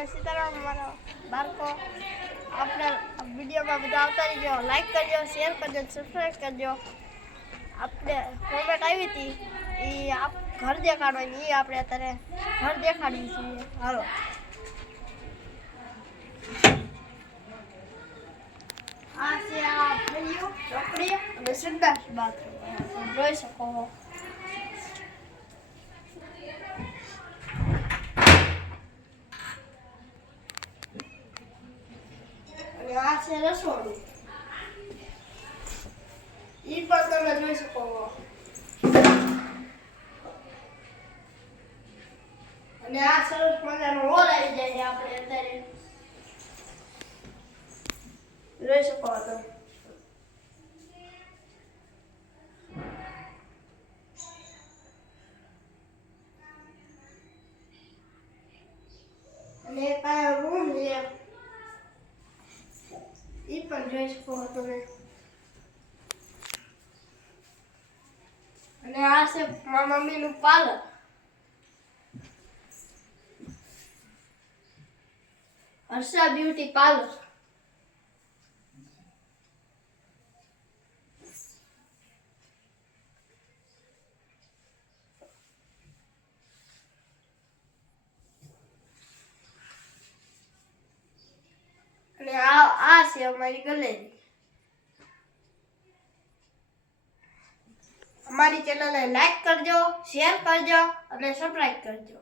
અને સીતારામ મારા બાળકો આપણે વિડીયોમાં બધા આવતા રહીજો, લાઈક કરજો, શેર કરજો, સબસ્ક્રાઈબ કરજો. આપણે કોમેન્ટ આવી હતી એ ઘર દેખાડવાની, એ આપણે અત્યારે ઘર દેખાડીએ છીએ. હાલો, આ છે આ ફળિયું, ચોકડી અને સંડાસ બાથરૂમ જોઈ શકો. આ છે રસોડું, ઈ પણ તમે જોઈ શકો. અને આ સરસ મજાનો હોલ આવી જાય છે આપણે અત્યારે જોઈ શકો તમે. અને એક આ રૂમ છે, ઈ પણ જોઈ શકો તમે. અને આ છે મારા મમ્મીનું પાર્લર. Harsha beauty parlour. અને આ છે અમારી ગેલેરી. અમારી ચેનલને લાઈક કરજો, શેર કરજો અને સબસ્ક્રાઇબ કરજો.